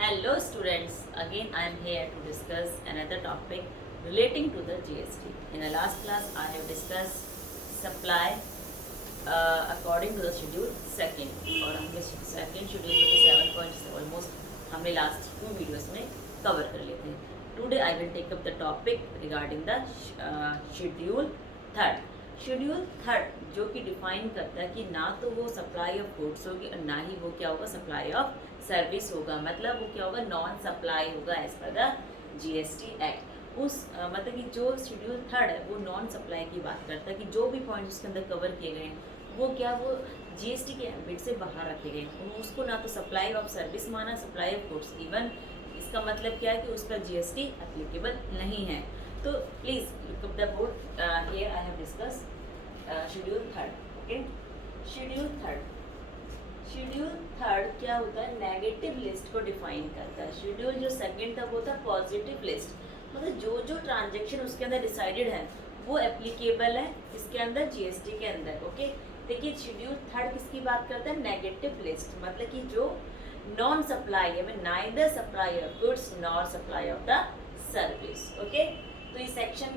Hello students, again I am here to discuss another topic relating to the GST. In the last class I have discussed supply according to the schedule second और हमने second schedule में भी 7 points almost हमने last 2 videos में cover कर लिए थे. Today I will take up the topic regarding the schedule third. Schedule third जो कि डिफाइन करता है कि ना तो वो सप्लाई ऑफ गुड्स होगी और ना ही वो क्या होगा सप्लाई ऑफ सर्विस होगा, मतलब वो क्या होगा नॉन सप्लाई होगा as per the GST act. उस मतलब कि जो शेड्यूल थर्ड है वो नॉन सप्लाई की बात करता है कि जो भी पॉइंट्स उसके अंदर कवर किए गए हैं वो क्या वो जीएसटी के एम्बिट से बाहर रखे गए हैं। उसको ना तो सप्लाई ऑफ सर्विस माना, सप्लाई ऑफ गुड्स, इवन इसका मतलब क्या है कि उस पर जीएसटी एप्लीकेबल नहीं है। तो please look up the board, here I have discuss schedule third. Okay, schedule third क्या होता है, नेगेटिव लिस्ट को डिफाइन करता है। शेड्यूल जो सेकंड था वो था पॉजिटिव लिस्ट, मतलब जो जो ट्रांजेक्शन उसके अंदर डिसाइडेड है वो एप्लीकेबल है इसके अंदर जीएसटी के अंदर। ओके, देखिए शेड्यूल थर्ड किसकी बात करता है, नेगेटिव लिस्ट, मतलब कि जो नॉन सप्लाई है, neither supply of goods nor supply of the service. Okay, तो इस सेक्शन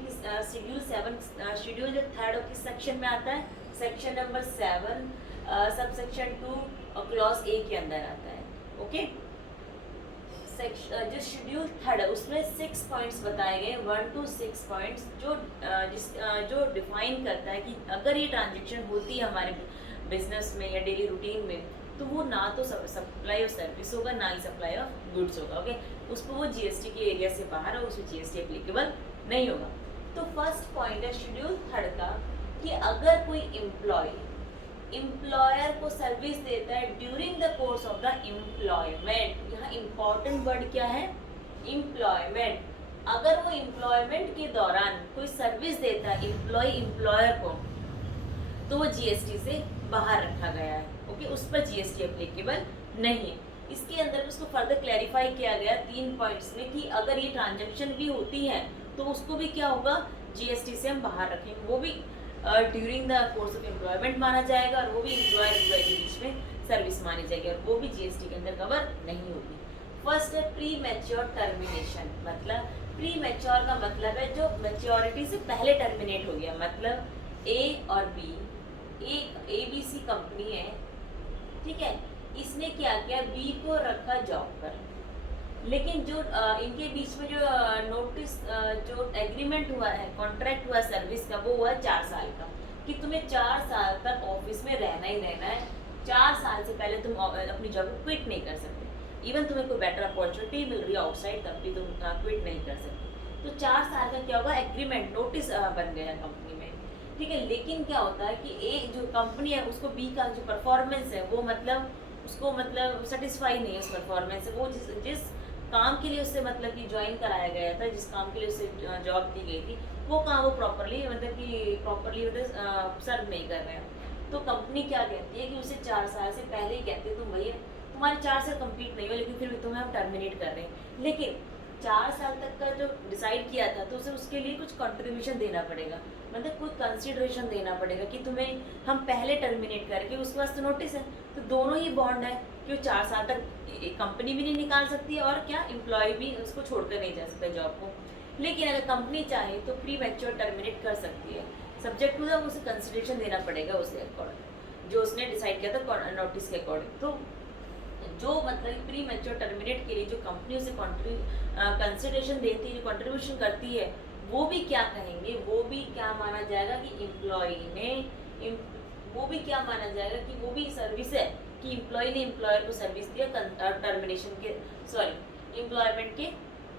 शेड्यूल सेवन शेड्यूल जो थर्ड और किस सेक्शन में आता है, सेक्शन नंबर 7 सब सेक्शन 2 और क्लॉज ए के अंदर आता है। ओके, जो शेड्यूल थर्ड है उसमें 6 पॉइंट्स बताए गए, 1 to 6 पॉइंट्स जो डिफाइन करता है कि अगर ये ट्रांजेक्शन होती है हमारे बिजनेस में या डेली रूटीन में तो वो ना तो सप्लाई ऑफ सर्विस होगा ना ही सप्लाई ऑफ गुड्स होगा। ओके, उस पर वो जीएसटी के एरिया से बाहर है, उसमें जीएसटी एप्लीकेबल नहीं होगा। तो फर्स्ट पॉइंट है शेड्यूल थर्ड का कि अगर कोई एम्प्लॉयर को सर्विस देता है during the course of the employment, यहाँ इंपॉर्टेंट वर्ड क्या है, एम्प्लॉयमेंट। अगर वो एम्प्लॉयमेंट के दौरान कोई सर्विस देता है एम्प्लॉयर को तो वो जीएसटी से बाहर रखा गया है। ओके, उस पर जीएसटी एप्लीकेबल नहीं है। इसके अंदर उसको फर्दर क्लैरिफाई किया गया 3 पॉइंट्स में कि अगर ये ट्रांजैक्शन भी होती है तो उसको भी क्या होगा, जीएसटी से हम बाहर रखेंगे, वो भी during the course of employment माना जाएगा और वो भी एम्प्लॉयर के बीच में सर्विस मानी जाएगी और वो भी जीएसटी के अंदर कवर नहीं होगी। फर्स्ट है प्री मैच्योर टर्मिनेशन, मतलब प्री मैच्योर का मतलब है जो मैच्योरिटी से पहले टर्मिनेट हो गया, मतलब ए और बी, ABC कंपनी है, ठीक है, इसने क्या किया, बी को रखा जॉब पर, लेकिन जो इनके बीच में जो नोटिस जो एग्रीमेंट हुआ है, कॉन्ट्रैक्ट हुआ सर्विस का, वो हुआ 4 साल का कि तुम्हें 4 साल तक ऑफिस में रहना ही रहना है। 4 साल से पहले तुम अपनी जॉब को क्विट नहीं कर सकते, इवन तुम्हें कोई बेटर अपॉर्चुनिटी मिल रही है आउटसाइड तब भी तुम क्विट नहीं कर सकते। तो 4 साल का क्या होगा, एग्रीमेंट नोटिस बन गया कंपनी में, ठीक है। लेकिन क्या होता है कि ए जो कंपनी है उसको बी का जो परफॉर्मेंस है वो मतलब उसको मतलब सेटिस्फाई नहीं है उस परफॉर्मेंस से, वो जिस काम के लिए उससे मतलब कि ज्वाइन कराया गया था, जिस काम के लिए उससे जॉब दी गई थी, वो काम वो प्रॉपरली मतलब सर्व नहीं कर रहे हैं। तो कंपनी क्या कहती है कि उसे 4 साल से पहले ही कहते हैं तुम भैया तुम्हारे 4 साल कंप्लीट नहीं हो लेकिन फिर भी तुम्हें हम टर्मिनेट कर रहे हैं, लेकिन 4 साल तक का जो डिसाइड किया था तो उसे उसके लिए कुछ कंट्रीब्यूशन देना पड़ेगा, मतलब कुछ कंसिडरेशन देना पड़ेगा कि तुम्हें हम पहले टर्मिनेट करके उसके पास तो नोटिस है, तो दोनों ही बॉन्ड है कि वो 4 साल तक कंपनी भी नहीं निकाल सकती है और क्या एम्प्लॉय भी उसको छोड़कर नहीं जा सकता जॉब को। लेकिन अगर कंपनी चाहे तो प्री मैच्योर टर्मिनेट कर सकती है, सब्जेक्ट टू द उसे कंसिडरेशन देना पड़ेगा उसके अकॉर्डिंग जो उसने डिसाइड किया था नोटिस के अकॉर्डिंग। तो जो मतलब प्री मैच्योर टर्मिनेट के लिए जो कंपनी उसे कंसिडरेशन देती है, जो कंट्रीब्यूशन करती है, वो भी क्या कहेंगे, वो भी क्या माना जाएगा कि एम्प्लॉय ने वो भी क्या माना जाएगा कि वो भी सर्विस है कि एम्प्लॉय ने एम्प्लॉयर को सर्विस दिया टर्मिनेशन के एम्प्लॉयमेंट के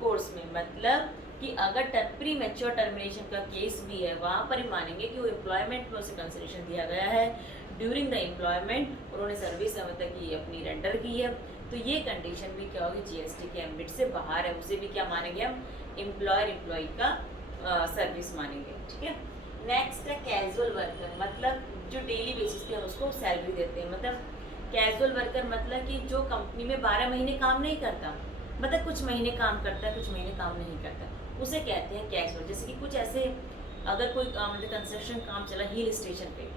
कोर्स में, मतलब कि अगर प्री मैच्योर टर्मिनेशन का केस भी है वहाँ पर ही मानेंगे कि वो एम्प्लॉयमेंट में उसे कंसिडरेशन दिया गया है, ड्यूरिंग द एम्प्लॉयमेंट उन्होंने सर्विस मतलब कि अपनी रेंडर की है, तो ये कंडीशन भी क्या होगी, जीएसटी के एम्बिट से बाहर है, उसे भी क्या मानेंगे हम, एम्प्लॉयर एम्प्लॉय का सर्विस मानेंगे, ठीक है। नेक्स्ट है कैजुअल वर्कर, मतलब जो डेली बेसिस पे हम उसको सैलरी देते हैं, मतलब कैजुअल वर्कर मतलब कि जो कंपनी में 12 महीने काम नहीं करता, मतलब कुछ महीने काम करता है कुछ महीने काम नहीं करता, उसे कहते हैं कैजुअल। जैसे कि कुछ ऐसे अगर कोई मतलब कंस्ट्रक्शन काम चला हिल स्टेशन पे,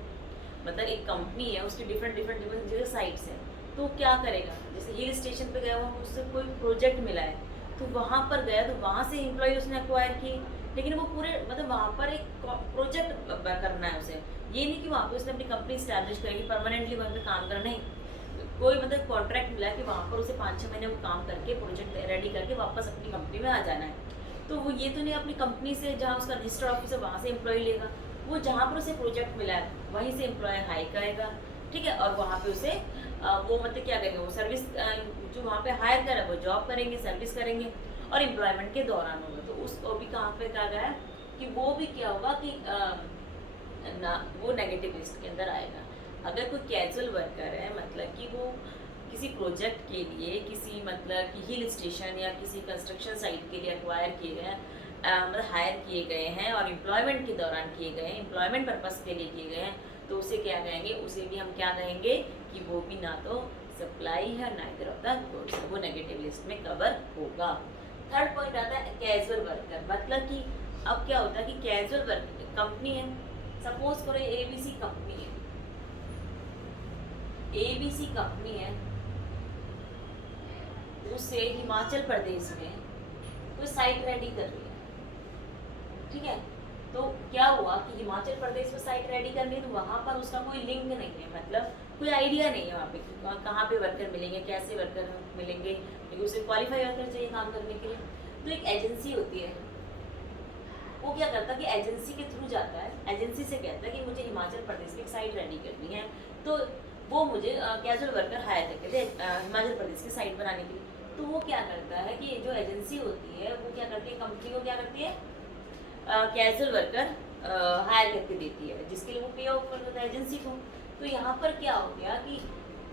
मतलब एक कंपनी है उसकी डिफरेंट जगह साइट्स हैं, तो क्या करेगा, जैसे हिल स्टेशन पे गया, वहाँ उससे कोई प्रोजेक्ट मिला है तो वहाँ पर गया, तो वहाँ से एम्प्लॉय उसने एक्वायर किए, लेकिन वो पूरे मतलब वहाँ पर एक प्रोजेक्ट करना है उसे, ये नहीं कि वहाँ पे उसने अपनी कंपनी स्टैब्लिश करेगी, परमानेंटली वहाँ पे काम करना, नहीं, कोई मतलब कॉन्ट्रैक्ट मिला है कि वहाँ पर उसे 5-6 महीने वो काम करके प्रोजेक्ट रेडी करके वापस अपनी कंपनी में आ जाना है, तो वो ये तो नहीं अपनी कंपनी से जहाँ उसका रजिस्टर्ड ऑफिस है वहाँ से एम्प्लॉय लेगा, वो जहाँ पर उसे प्रोजेक्ट मिला है वहीं से एम्प्लॉय हायर करेगा, ठीक है, और वहाँ पे उसे वो मतलब क्या करेंगे, वो सर्विस जो वहाँ पे हायर करा वो जॉब करेंगे, सर्विस करेंगे, और एम्प्लॉयमेंट के दौरान होगा, तो उसको भी कहाँ पे कहा गया है कि वो भी क्या होगा कि ना वो नेगेटिव लिस्ट के अंदर आएगा। अगर कोई कैजुअल वर्कर है, मतलब कि वो किसी प्रोजेक्ट के लिए किसी मतलब कि हिल स्टेशन या किसी कंस्ट्रक्शन साइट के लिए एक्वायर किए गए हैं, मतलब हायर किए गए हैं और एम्प्लॉयमेंट के दौरान किए गए हैं, एम्प्लॉयमेंट पर्पस के लिए किए गए हैं, तो उसे क्या कहेंगे, उसे भी हम क्या कहेंगे कि वो भी ना तो सप्लाई है ना इधर ऑफ द गुड्स, वो नेगेटिव लिस्ट में कवर होगा। थर्ड पॉइंट आता है कैजुअल वर्कर, मतलब कि अब क्या होता है कि कैजुअल वर्कर कंपनी है, सपोज करो एबीसी कंपनी है, एबीसी कंपनी है, उसे हिमाचल प्रदेश में कोई साइट रेडी कर रही है, ठीक है, तो क्या हुआ कि हिमाचल प्रदेश में साइट रेडी करनी है, तो वहाँ पर उसका कोई लिंक नहीं है, मतलब कोई आइडिया नहीं है वहाँ पे कहाँ पे वर्कर मिलेंगे, कैसे वर्कर मिलेंगे, क्योंकि उसे क्वालिफाई वर्कर चाहिए काम करने के लिए, तो एक एजेंसी होती है, वो क्या करता है कि एजेंसी के थ्रू जाता है, एजेंसी से कहता है कि मुझे हिमाचल प्रदेश में एक साइट रेडी करनी है, तो वो मुझे कैजुअल वर्कर हायर करके दे हिमाचल प्रदेश की साइट बनाने के लिए, तो वो क्या करता है कि जो एजेंसी होती है वो क्या करती है, कंपनी को क्या करती है, कैजुअल वर्कर हायर करके देती है, जिसके लिए वो पे आउट कर देता है एजेंसी को। तो यहाँ पर क्या हो गया कि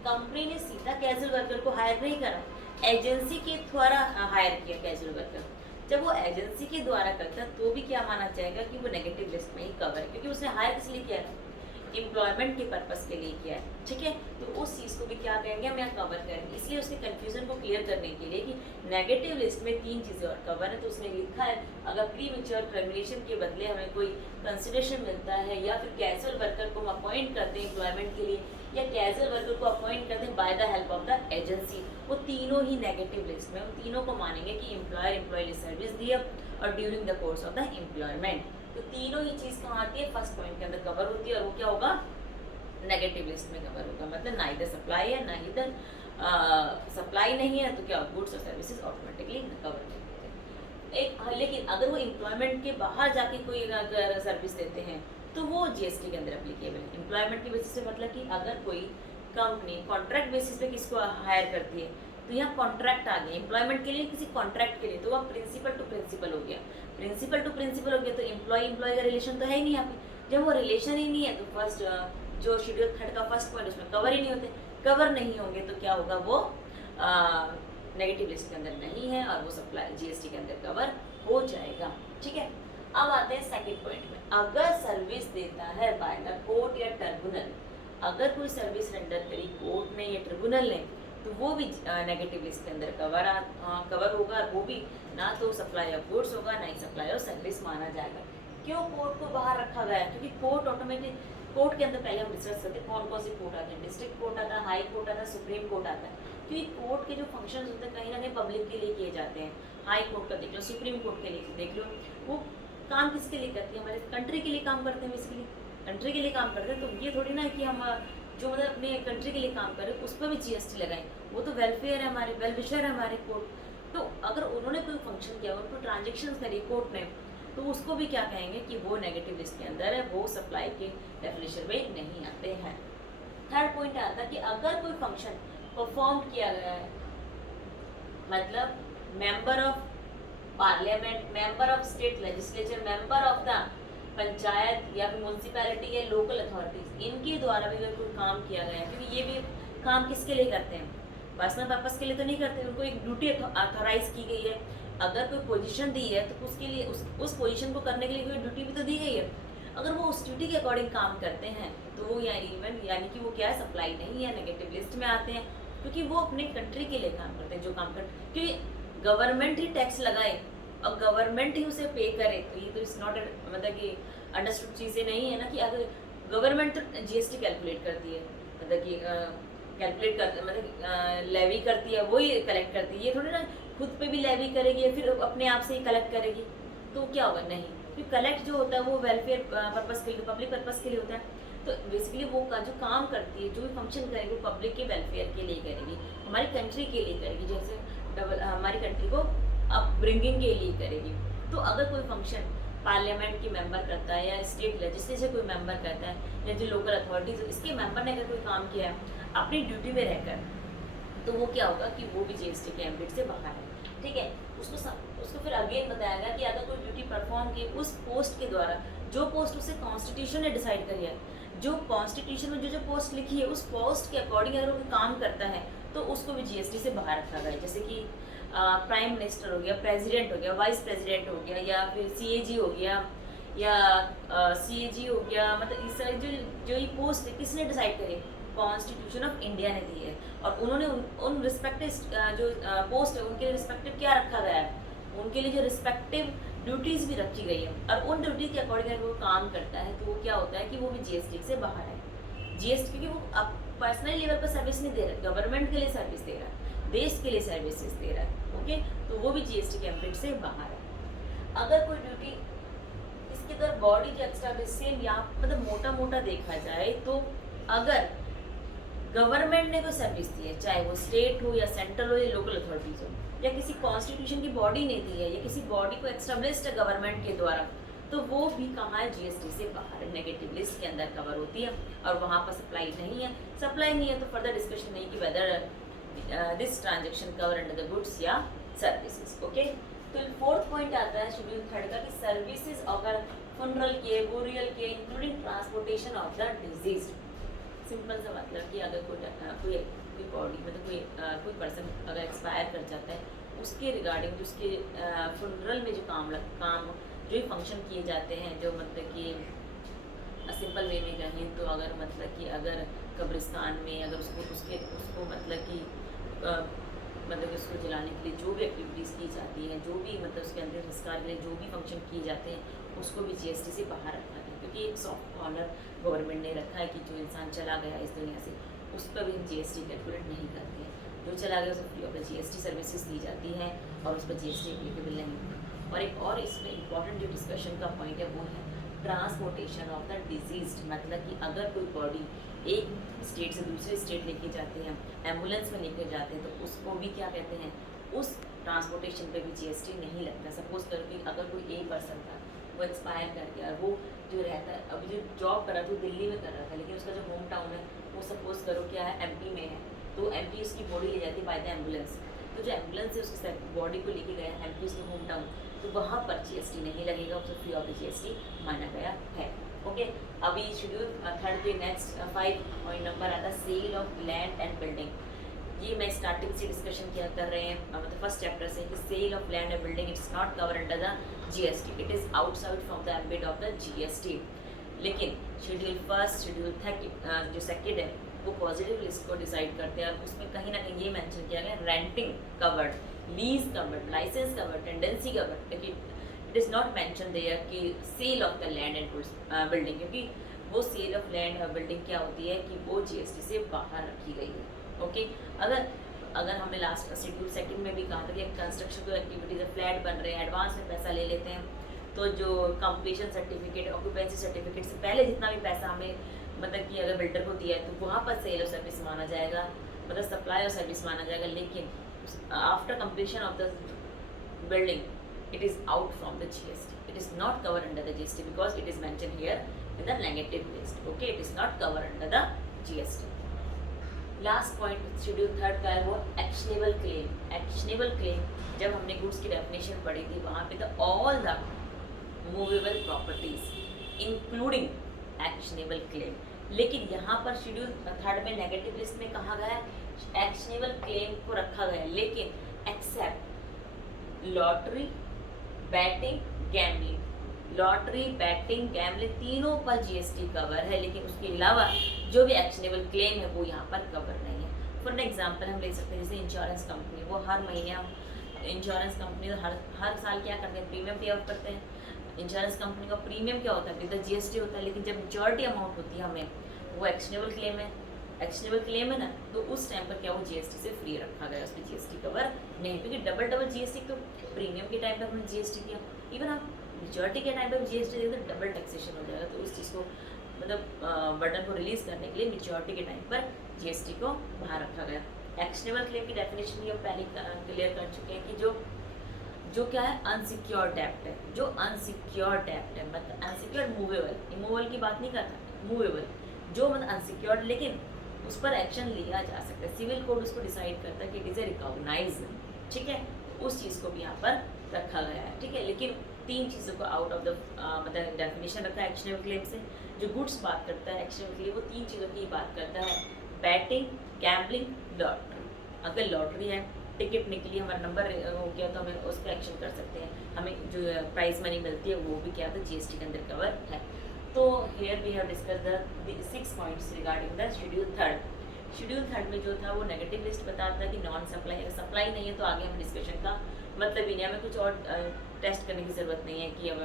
कंपनी ने सीधा कैजुअल वर्कर को हायर नहीं करा, एजेंसी के द्वारा हायर किया कैजुअल वर्कर, जब वो एजेंसी के द्वारा करता तो भी क्या माना जाएगा कि वो नेगेटिव लिस्ट में ही कवर है, क्योंकि उसने हायर किस लिए किया है, एम्प्लॉयमेंट के पर्पस के लिए किया है, ठीक है, तो उस चीज़ को भी क्या कहेंगे हम यहाँ कवर करेंगे। इसलिए उसके कंफ्यूजन को क्लियर करने के लिए कि नेगेटिव लिस्ट में 3 चीज़ें और कवर है, तो उसने लिखा है अगर प्री मेच्योर टर्मिनेशन के बदले हमें कोई कंसिडरेशन मिलता है, या फिर कैजुअल वर्कर को हम अपॉइंट करते हैं एम्प्लॉयमेंट के लिए, या कैजुअल वर्कर को अपॉइंट करते हैं by the help of the agency, वो तीनों ही नेगेटिव लिस्ट में, उन तीनों को मानेंगे कि एम्प्लॉयर एम्प्लॉय सर्विस दिया और during the course of the employment, तो तीनों ही चीज़ कहाँ आती है, फर्स्ट पॉइंट के अंदर कवर होती है, और वो क्या होगा, नेगेटिव लिस्ट में कवर होगा, मतलब ना इधर सप्लाई है ना इधर सप्लाई नहीं है, तो क्या गुड्स और सर्विसेज ऑटोमेटिकली कवर होते हैं। एक लेकिन अगर वो एम्प्लॉयमेंट के बाहर जाके कोई अगर सर्विस देते हैं तो वो जीएसटी के अंदर एप्लीकेबल है। एम्प्लॉयमेंट की बेसिस से मतलब कि अगर कोई कंपनी कॉन्ट्रैक्ट बेसिस पे किसको हायर करती है, तो यहाँ कॉन्ट्रैक्ट आ गया एम्प्लॉयमेंट के लिए, किसी कॉन्ट्रैक्ट के लिए, तो वह प्रिंसिपल टू प्रिंसिपल हो गया, प्रिंसिपल टू प्रिंसिपल हो गया, तो एम्प्लॉय का रिलेशन तो है ही नहीं यहाँ पे, जब वो रिलेशन ही नहीं है तो फर्स्ट जो शेड्यूल 3 का फर्स्ट पॉइंट उसमें कवर ही नहीं होते, कवर नहीं होंगे तो क्या होगा, वो नेगेटिव लिस्ट के अंदर नहीं है और वो सप्लाई जीएसटी के अंदर कवर हो जाएगा, ठीक है। अब आते हैं सेकंड पॉइंट में, अगर सर्विस देता है बाय द कोर्ट या ट्रिब्यूनल, अगर कोई सर्विस रेंडर करी कोर्ट ने या ट्रिब्यूनल ने, तो वो भी नेगेटिव लिस्ट के अंदर कवर होगा, और वो भी ना तो सप्लाई ऑफ गुड्स होगा ना ही सप्लाई ऑफ सर्विस माना जाएगा। क्यों कोर्ट को बाहर रखा गया है, क्योंकि कोर्ट ऑटोमेटिक, कोर्ट के अंदर पहले हम डिस्कस करते हैं कौन कौन से कोर्ट आते हैं, डिस्ट्रिक्ट कोर्ट आता है, हाई कोर्ट आता है, सुप्रीम कोर्ट आता है, क्योंकि कोर्ट के जो फंक्शंस होते हैं कहीं ना कहीं पब्लिक के लिए किए जाते हैं। हाई कोर्ट का देख लो, सुप्रीम कोर्ट के लिए देख लो, वो काम किसके लिए करती है, हमारे कंट्री के लिए काम करते हैं, इसके लिए कंट्री के लिए काम करते हैं, तो ये थोड़ी ना है कि हम जो मतलब अपने कंट्री के लिए काम करें उस पर भी जीएसटी लगाएं, वो तो वेलफेयर है हमारे, वेल विशर है हमारे कोर्ट, तो अगर उन्होंने कोई फंक्शन किया, उनको ट्रांजेक्शन करी कोर्ट ने, तो उसको भी क्या कहेंगे कि वो नेगेटिव लिस्ट के अंदर है, वो सप्लाई के डेफिनेशन में नहीं आते हैं। थर्ड पॉइंट आता है कि अगर कोई फंक्शन परफॉर्म किया गया है, मतलब member of parliament, member of state legislature, member of the panchayat या फिर म्यूनसिपैलिटी या लोकल अथॉरिटीज, इनके द्वारा भी अगर कोई काम किया गया है, क्योंकि ये भी काम किसके लिए करते हैं, पर्सनल पर्पस के लिए तो नहीं करते, उनको एक ड्यूटी अथॉराइज की गई है, अगर कोई पोजीशन दी है तो उसके लिए उस पोजीशन को करने के लिए कोई ड्यूटी भी तो दी गई है, अगर वो उस ड्यूटी के अकॉर्डिंग काम करते हैं तो वो यानी कि वो क्या है, सप्लाई नहीं है, नेगेटिव लिस्ट में आते हैं, क्योंकि वो अपने कंट्री के लिए काम करते हैं, जो काम कर, क्योंकि गवर्नमेंट ही टैक्स लगाए और गवर्नमेंट ही उसे पे करे, तो ये तो इट्स नॉट मतलब कि अंडरस्टूड चीज़ें नहीं है ना, कि अगर गवर्नमेंट तो जीएसटी कैलकुलेट करती है, मतलब कि कैलकुलेट करते मतलब लेवी करती है वही कलेक्ट करती है, ये थोड़ी ना खुद पे भी लेवी करेगी फिर अपने आप से ही कलेक्ट करेगी, तो क्या होगा, नहीं। क्योंकि कलेक्ट जो होता है वो वेलफेयर पर्पस के लिए, पब्लिक पर्पस के लिए होता है। तो बेसिकली वो का जो काम करती है, जो भी फंक्शन करेगी, वो पब्लिक के वेलफेयर के लिए करेगी, हमारी कंट्री के लिए करेगी, जैसे हमारी कंट्री को अपब्रिंगिंग के लिए करेगी। तो अगर कोई फंक्शन पार्लियामेंट के मेंबर करता है या स्टेट लेजिस्लेचर कोई मेंबर करता है या जो लोकल अथॉरिटीज, इसके मेंबर ने अगर कोई काम किया है अपनी ड्यूटी में रहकर, तो वो क्या होगा कि वो भी जीएसटी के एम्बिट से बाहर है, ठीक है। उसको फिर अगेन बताया गया कि अगर कोई ड्यूटी परफॉर्म की उस पोस्ट के द्वारा, जो पोस्ट उसे कॉन्स्टिट्यूशन ने डिसाइड करी है, जो कॉन्स्टिट्यूशन में जो पोस्ट लिखी है उस पोस्ट के अकॉर्डिंग अगर वो काम करता है तो उसको भी जीएसटी से बाहर रखा गया है। जैसे कि प्राइम मिनिस्टर हो गया, प्रेसिडेंट हो गया, वाइस प्रेसिडेंट हो गया, या फिर सीएजी हो गया, या सीएजी हो गया, मतलब इस तरह जो ये पोस्ट है किसने डिसाइड करी, कॉन्स्टिट्यूशन ऑफ इंडिया ने दी है। और उन्होंने उन रिस्पेक्टिव जो पोस्ट है उनके लिए रिस्पेक्टिव क्या रखा गया है, उनके लिए जो रिस्पेक्टिव ड्यूटीज़ भी रखी गई है, और उन ड्यूटी के अकॉर्डिंग अगर वो काम करता है तो वो क्या होता है कि वो भी जीएसटी से बाहर है। जीएसटी क्योंकि वो अब पर्सनल लेवल पर सर्विस नहीं दे रहा, गवर्नमेंट के लिए सर्विस दे रहा है, देश के लिए सर्विसेज दे रहा है, ओके, तो वो भी जीएसटी के एम्बिट से बाहर है। अगर कोई ड्यूटी इसके अंदर बॉडी जो एक्स्ट्रा सेम यहाँ मतलब मोटा मोटा देखा जाए तो अगर गवर्नमेंट ने कोई सर्विस दी है, चाहे वो स्टेट हो या सेंट्रल हो या लोकल अथॉरिटीज हो, या किसी कॉन्स्टिट्यूशन की बॉडी ने दी है या किसी बॉडी को एस्टेब्लिश्ड है गवर्नमेंट के द्वारा, तो वो भी कहाँ है, जीएसटी से बाहर नेगेटिव लिस्ट के अंदर कवर होती है, और वहाँ पर सप्लाई नहीं है। सप्लाई नहीं है तो फर्दर डिस्कशन नहीं कि whether this transaction cover under the goods या सर्विसेज, ओके। तो फोर्थ पॉइंट आता है शेड्यूल 3 का कि सर्विसेज अगर फनरल के, बोरियल के, including transportation of the disease. Simple सा मतलब कि अगर कोई बॉडी मतलब कोई पर्सन अगर एक्सपायर कर जाता है, उसके रिगार्डिंग जो उसके फनरल में जो काम जो ही फंक्शन किए जाते हैं, जो मतलब कि सिंपल वे में कहें तो अगर मतलब कि अगर कब्रिस्तान में अगर उसको मतलब कि मतलब उसको जलाने के लिए जो भी एक्टिविटीज़ की जाती हैं, जो भी मतलब उसके अंदर संस्कार के लिए जो भी फंक्शन किए जाते हैं, उसको भी जीएसटी से बाहर रखा है। क्योंकि एक सॉफ्ट कॉर्नर गवर्नमेंट ने रखा है कि जो इंसान चला गया इस दुनिया से उस पर भी हम जीएसटी कैलकुलेट नहीं करते हैं, जो चला गया उसे फ्री ऑफ जीएसटी सर्विसेज दी जाती हैं और उस पर जीएसटी एप्लीकेबल नहीं। और एक और इसमें इंपॉर्टेंट जो डिस्कशन का पॉइंट है वो है ट्रांसपोर्टेशन ऑफ द डिजीज। मतलब कि अगर कोई बॉडी एक स्टेट से दूसरे स्टेट लेके जाते हैं, एम्बुलेंस में लेके जाते हैं, तो उसको भी क्या कहते हैं, उस ट्रांसपोर्टेशन पे भी जीएसटी नहीं लगता। सपोज करो कि अगर कोई एक पर्सन था वो एक्सपायर कर गया, वो जो रहता है अभी जो जॉब कर रहा था वो दिल्ली में कर रहा था, लेकिन उसका जो होम टाउन है वो सपोज करो क्या है एमपी में है, तो एमपी उसकी बॉडी ले जाती है बाय द एम्बुलेंस। तो जो एम्बुलेंस है उसकी बॉडी को लेके गया एमपी उसके होम टाउन, तो वहाँ पर जीएसटी नहीं लगेगा, उसे फ्री ऑफ जीएसटी माना गया है, ओके। अभी शेड्यूल 3 के नेक्स्ट 5 पॉइंट नंबर आता है sale of land and building. ये मैं स्टार्टिंग से डिस्कशन किया कर रहे हैं मतलब फर्स्ट चैप्टर से कि sale of land and building it's not cover under the GST, it is outside from the ambit of the GST. लेकिन शेड्यूल 1, शेड्यूल 3 जो सेकेंड है वो पॉजिटिव लिस्ट को डिसाइड करते हैं, और उसमें कहीं ना कहीं ये मेंशन किया गया renting covered, lease covered, licence covered, tendency covered, लेकिन it is not mention there कि sale of the land and building, क्योंकि वो सेल ऑफ लैंड और बिल्डिंग क्या होती है कि वो जीएसटी से बाहर रखी गई है, ओके। अगर हमने लास्ट शेड्यूल 2 में भी कहा था कि कंस्ट्रक्शन को एक्टिविटीज फ्लैट बन रहे हैं, एडवांस में पैसा ले लेते हैं, तो जो कंप्लीशन सर्टिफिकेट, ऑक्यूपेंसी सर्टिफिकेट से पहले जितना भी पैसा हमें मतलब कि अगर बिल्डर को दिया है तो वहाँ पर सेल और सर्विस माना जाएगा, मतलब सप्लाई और सर्विस माना जाएगा। लेकिन after completion of the building it is out from the GST, it is not cover under the GST because it is mention here in the negative list, okay. It is not cover under the GST. Last point schedule 3 का है वो actionable claim. Actionable claim जब हमने goods की definition पढ़ी थी वहाँ पे तो all the movable properties including actionable claim, लेकिन यहाँ पर शेड्यूल 3 में नेगेटिव लिस्ट में कहा गया है एक्शनेबल क्लेम को रखा गया है, लेकिन except lottery, betting, gambling. Lottery, betting, gambling तीनों पर जीएसटी कवर है, लेकिन उसके अलावा जो भी एक्शनेबल क्लेम है वो यहाँ पर कवर नहीं है। फॉर एग्जांपल हम ले सकते हैं जैसे इंश्योरेंस कंपनी, वो हर महीने इंश्योरेंस कंपनी हर साल क्या करते हैं, प्रीमियम पे आउट करते हैं। इंश्योरेंस कंपनी का प्रीमियम क्या होता है, विद जीएसटी होता है, लेकिन जब मेच्योरिटी अमाउंट होती है हमें वो एक्शनेबल क्लेम है। एक्शनेबल क्लेम है ना, तो उस टाइम पर क्या वो जीएसटी से फ्री रखा गया, उसमें जीएसटी कवर नहीं, क्योंकि डबल जीएसटी तो प्रीमियम के टाइम पर हमने जीएसटी दिया, इवन आप मेच्योरिटी के टाइम पर जीएसटी देते तो डबल टैक्सेशन हो जाएगा। तो उस चीज़ को मतलब बर्डन को रिलीज करने के लिए मेच्योरिटी के टाइम पर जीएसटी को बाहर रखा गया। एक्शनेबल क्लेम की डेफिनेशन ये पहले क्लियर कर चुके हैं कि जो क्या है, अनसिक्योर्ड डेब्ट है। जो अनसिक्योर्ड डेब्ट है मतलब अनसिक्योर्ड मूवेबल, इमूवेबल की बात नहीं करता, मूवेबल जो मतलब अनसिक्योर्ड लेकिन उस पर एक्शन लिया जा सकता है, सिविल कोड उसको डिसाइड करता है कि इट इज़ ए रिकॉग्नाइज, ठीक है, उस चीज़ को भी यहाँ पर रखा गया है, ठीक है। लेकिन 3 चीज़ों को आउट ऑफ द मतलब डेफिनेशन रखा है एक्शनेबल क्लेम से। जो गुड्स बात करता है एक्शनेबल क्लेम, वो 3 चीज़ों की बात करता है, बैटिंग, गैम्बलिंग, लॉटरी। अगर लॉटरी है, टिकट निकली, हमारा नंबर हो गया तो हमें उस पर एक्शन कर सकते हैं, हमें जो प्राइज मनी मिलती है वो भी क्या था, जीएसटी के अंदर कवर है। तो here we have discuss the 6 points regarding the schedule third. Schedule third में जो था वो नेगेटिव लिस्ट बताता है कि नॉन सप्लाई, अगर सप्लाई नहीं है तो आगे हम डिस्कशन का मतलब ही नहीं, हमें कुछ और टेस्ट करने की ज़रूरत नहीं है कि अब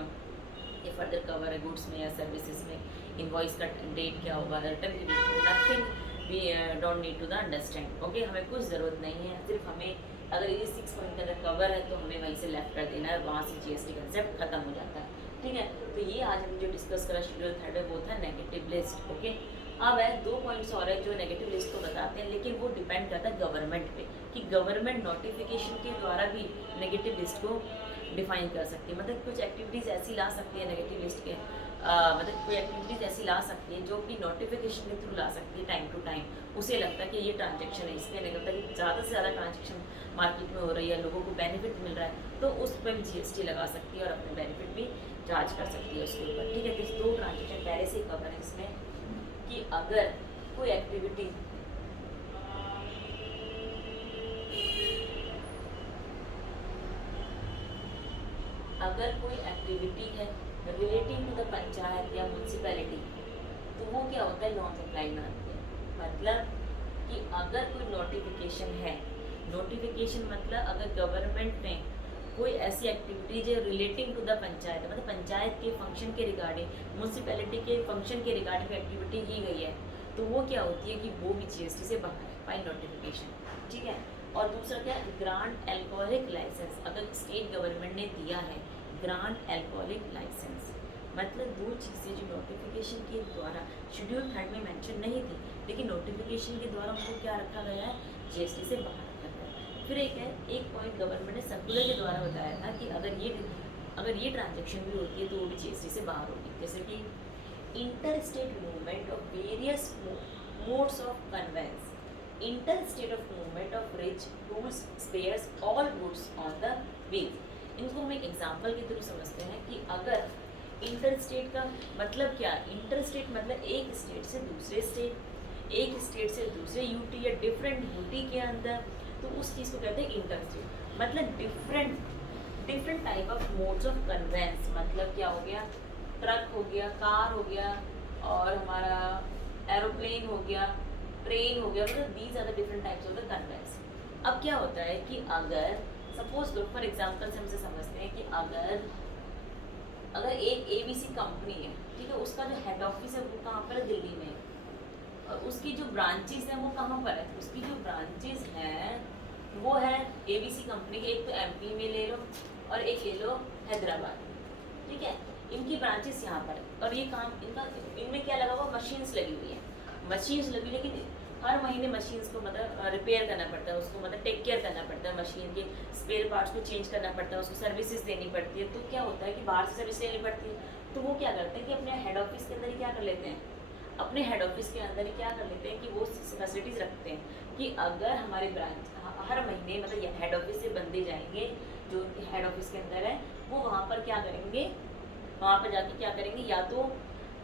ये फर्दर कवर है गुड्स में या सर्विसेज में, इनवॉइस का डेट क्या होगा, रिटर्न की date, nothing we don't need to the understand, okay. हमें कुछ ज़रूरत नहीं है, सिर्फ हमें अगर ये 6 पॉइंट के अंदर कवर है तो हमें वहीं से लेफ्ट कर देना है, वहाँ से जीएसटी कंसेप्ट खत्म हो जाता है, ठीक है। तो ये आज हम जो डिस्कस करा शेड्यूल थर्ड है वो था नेगेटिव लिस्ट, ओके। अब है 2 पॉइंट्स और है जो नेगेटिव लिस्ट को बताते हैं, लेकिन वो डिपेंड करता है गवर्नमेंट पे कि गवर्नमेंट नोटिफिकेशन के द्वारा भी नेगेटिव लिस्ट को डिफाइन कर सकती है, मतलब कुछ एक्टिविटीज़ ऐसी ला सकती है नेगेटिव लिस्ट के मतलब कोई एक्टिविटीज़ ऐसी ला सकती है जो कि नोटिफिकेशन के थ्रू ला सकती है टाइम टू टाइम, उसे लगता है कि ये ट्रांजेक्शन है, इसलिए लगता है कि ज़्यादा से ज़्यादा ट्रांजेक्शन मार्केट में हो रही है, लोगों को बेनिफिट मिल रहा है, तो उस पर भी जीएसटी लगा सकती है और अपने बेनिफिट भी चार्ज कर सकती है उसके ऊपर, ठीक है। तो 2 ट्रांजेक्शन पहले से ही कवर है इसमें कि अगर कोई एक्टिविटी है रिलेटिंग टू द पंचायत या म्यूनसिपैलिटी, तो वो क्या होता है, नॉन सप्लाई में आती है। मतलब कि अगर कोई नोटिफिकेशन है, नोटिफिकेशन मतलब अगर गवर्नमेंट ने कोई ऐसी एक्टिविटी जो रिलेटिंग टू द पंचायत है, मतलब पंचायत के फंक्शन के रिगार्डिंग, म्यूनसिपैलिटी के फंक्शन के रिगार्डिंग एक्टिविटी की गई है, तो वो क्या होती है कि वो भी जीएसटी से बाहर है बाई नोटिफिकेशन, ठीक है। और दूसरा क्या, ग्रांट एल्कोहलिक लाइसेंस, अगर स्टेट गवर्नमेंट ने दिया है ग्रांट एल्कोहलिक लाइसेंस, मतलब 2 चीज़ें जो नोटिफिकेशन के द्वारा शेड्यूल थर्ड में मेंशन नहीं थी, लेकिन नोटिफिकेशन के द्वारा उनको क्या रखा गया है, जीएसटी से बाहर रखा गया है। फिर एक पॉइंट गवर्नमेंट ने सर्कुलर के द्वारा बताया था कि अगर ये ट्रांजेक्शन भी होती है तो वो भी जीएसटी से बाहर होगी, जैसे कि inter state movement of various modes of conveyance, inter state of movement of rich tools spares all goods on the wheel. इनको हम एक एग्जाम्पल के थ्रू समझते हैं कि अगर इंटर स्टेट का मतलब क्या, इंटर स्टेट मतलब एक स्टेट से दूसरे स्टेट, एक स्टेट से दूसरे यूटी या डिफरेंट यूटी के अंदर, तो उस चीज़ को कहते हैं इंटर स्टेट। मतलब different type of modes of conveyance, मतलब क्या हो गया, ट्रक हो गया, कार हो गया, और हमारा एरोप्लेन हो गया, ट्रेन हो गया, मतलब these are the different types of the conveyance. अब क्या होता है कि अगर सपोज लो फॉर एग्जाम्पल से हमसे समझते हैं कि अगर एक एबीसी कंपनी है, ठीक है, उसका जो हेड ऑफिस है वो कहाँ पर है, दिल्ली में, और उसकी जो ब्रांचेस हैं वो कहाँ पर है, उसकी जो ब्रांचेस हैं वो है एबीसी कंपनी के, एक तो एमपी में ले लो और एक ले लो हैदराबाद, ठीक है, इनकी ब्रांचेस यहाँ पर है। और ये काम इनमें क्या लगा हुआ, मशीन्स लगी हुई है, मशीन्स लगी, लेकिन हर महीने मशीन्स को मतलब रिपेयर करना पड़ता है, उसको मतलब टेक केयर करना पड़ता है, मशीन के स्पेयर पार्ट्स को चेंज करना पड़ता है, उसको सर्विसेज देनी पड़ती है। तो क्या होता है कि बाहर से सर्विस लेनी पड़ती है, तो वो क्या करते हैं कि अपने हेड ऑफिस के अंदर ही क्या कर लेते हैं, अपने हेड ऑफिस के अंदर ही क्या कर लेते हैं कि वो फैसिलिटीज़ रखते हैं कि अगर हमारे ब्रांच हर महीने मतलब हेड ऑफिस से बंदे जाएंगे, जो हेड ऑफिस के अंदर है वो वहाँ पर क्या करेंगे, वहाँ पर जाके क्या करेंगे, या तो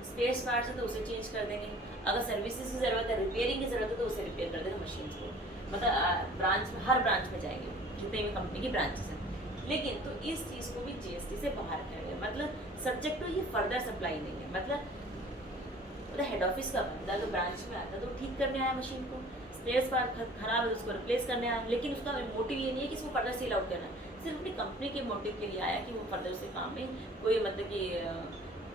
स्पेयर पार्ट्स है तो उसे चेंज कर देंगे, अगर सर्विसेज की ज़रूरत है, रिपेयरिंग की ज़रूरत है तो उसे रिपेयर कर देंगे मशीन को, मतलब ब्रांच में, हर ब्रांच में जाएंगे जितने भी कंपनी की ब्रांचेस हैं। लेकिन तो इस चीज़ को भी जीएसटी से बाहर रखा गया, मतलब सब्जेक्ट टू ये फर्दर सप्लाई नहीं है, मतलब हेड ऑफिस का बंदा अगर ब्रांच में आता तो ठीक करने आया मशीन को, स्पेयर पार्ट खराब है उसको रिप्लेस करने आया, लेकिन उसका मोटिव ये नहीं है कि इसको फर्दर सेल आउट करना है, सिर्फ अपनी कंपनी के मोटिव के लिए आया कि वो फर्दर से काम में कोई मतलब कि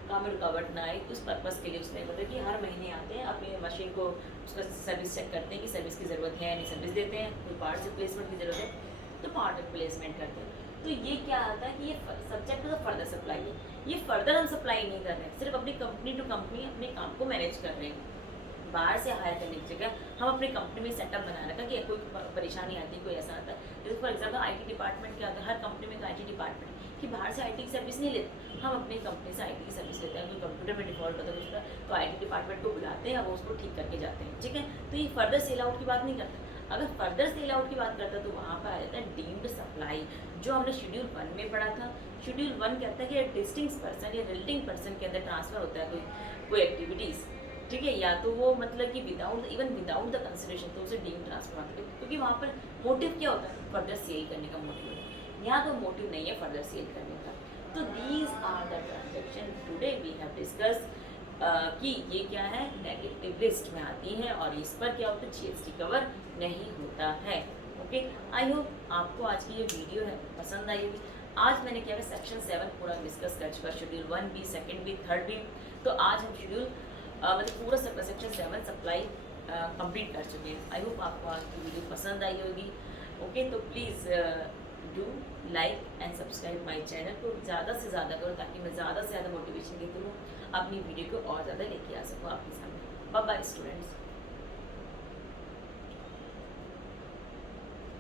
काम में रुकावट ना आए, उस पर्पज़ के लिए उसने मतलब कि हर महीने आते हैं अपनी मशीन को उसका सर्विस चेक करते हैं कि सर्विस की ज़रूरत है या नहीं, सर्विस देते हैं। कोई पार्ट रिप्लेसमेंट की ज़रूरत है तो पार्ट रिप्लेसमेंट करते हैं। तो ये क्या आता है कि ये सब्जेक्ट तो फर्दर सप्लाई है, ये फर्दर हम सप्लाई नहीं कर रहे हैं, सिर्फ अपनी कंपनी टू कंपनी अपने काम को मैनेज कर रहे हैं। बाहर से हायर करने की जगह हम अपनी कंपनी में सेटअप बना रखा कि कोई परेशानी आती है, कोई ऐसा आता है। जैसे फॉर एग्जाम्पल आईटी डिपार्टमेंट क्या होता है, हर कंपनी में आईटी डिपार्टमेंट कि बाहर से आईटी की सर्विस नहीं लेते, हम अपनी कंपनी से आईटी की सर्विस लेते हैं। कोई कंप्यूटर में डिफॉल्ट होता है कुछ तो आईटी डिपार्टमेंट को बुलाते हैं, वो उसको ठीक करके जाते हैं, ठीक है। तो ये फर्दर सेल आउट की बात नहीं करते। अगर फर्दर सेल आउट की बात करता तो वहाँ पर आ जाता है डीम्ड सप्लाई, जो हमने शेड्यूल 1 में पढ़ा था। शेड्यूल 1 कहता है कि डिस्टिंक्ट पर्सन या रिलेटिंग पर्सन के अंदर ट्रांसफर होता है कोई एक्टिविटीज़, ठीक है, या तो वो मतलब कि विदाउट द कंसिडरेशन, तो उसे डीम ट्रांसफर होता है, क्योंकि वहाँ पर मोटिव क्या होता है, फर्दर सेल करने का मोटिव होता है। यहाँ तो मोटिव नहीं है फर्दर सेल करने का। तो these are the transaction today we have discuss कि ये क्या है, नेगेटिव लिस्ट में आती हैं और इस पर क्या होता है, जीएसटी कवर नहीं होता है। ओके, आई होप आपको आज की ये वीडियो है पसंद आई होगी। आज मैंने क्या है सेक्शन 7 पूरा डिस्कस कर चुका, शेड्यूल 1 भी, सेकंड भी, थर्ड भी। तो आज हम शेड्यूल मतलब पूरा सेक्शन 7 सप्लाई कंप्लीट कर चुके हैं। आई होप आपको आज की वीडियो पसंद आई होगी। ओके, तो please do like and subscribe my channel को ज़्यादा से ज़्यादा करो, ताकि मैं ज़्यादा से ज़्यादा मोटिवेशन के थ्रू अपनी वीडियो को और ज़्यादा लेके आ सकूँ आपके सामने। Bye bye students.